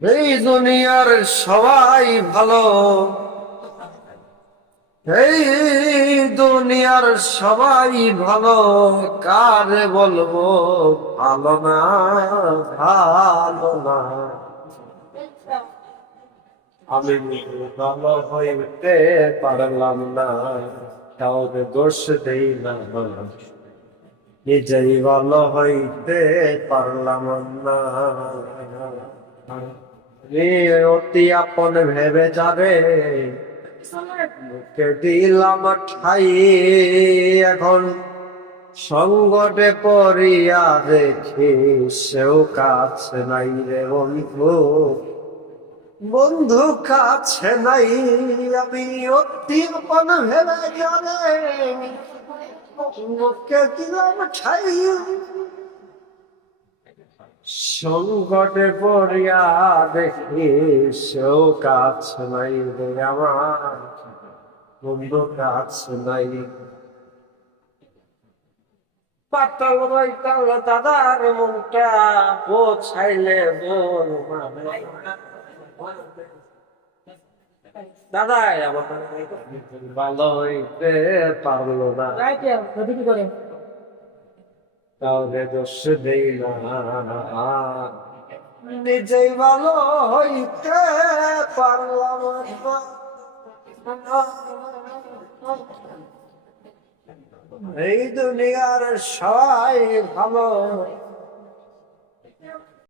এই দুনিয়ার সবাই ভালো, এই দুনিয়ার সবাই ভালো, কারে বলবো ভালো না, ভালো না। আমি ভালো হইতে পারলাম না, কাউকে দোষ দেই না, নিজেই ভালো হইতে পারলাম না। অতি আপন ভেবে যাবে, মুখে দিলাম ঠাই, এখন সংকটে পড়িয়া দেখি সেও কাছে নাই রে বন্ধু, বন্ধু কাছে নাই। আমি অতি আপন ভেবে যাবে, মুখে দিলাম ঠাই, সংকটে পড়িয়া দেখি সেও কাছে নাই রে আমার বন্ধু, কাছে নাই। পাতাল বইতাল দাদার মনটা বোঝাইলে বোন দাদা আমার ভালো হইতে পারলো না, কাউকে দোষ দেই না, নিজেই ভালো হইতে পারলাম না। এই দুনিয়ার সবাই ভালো,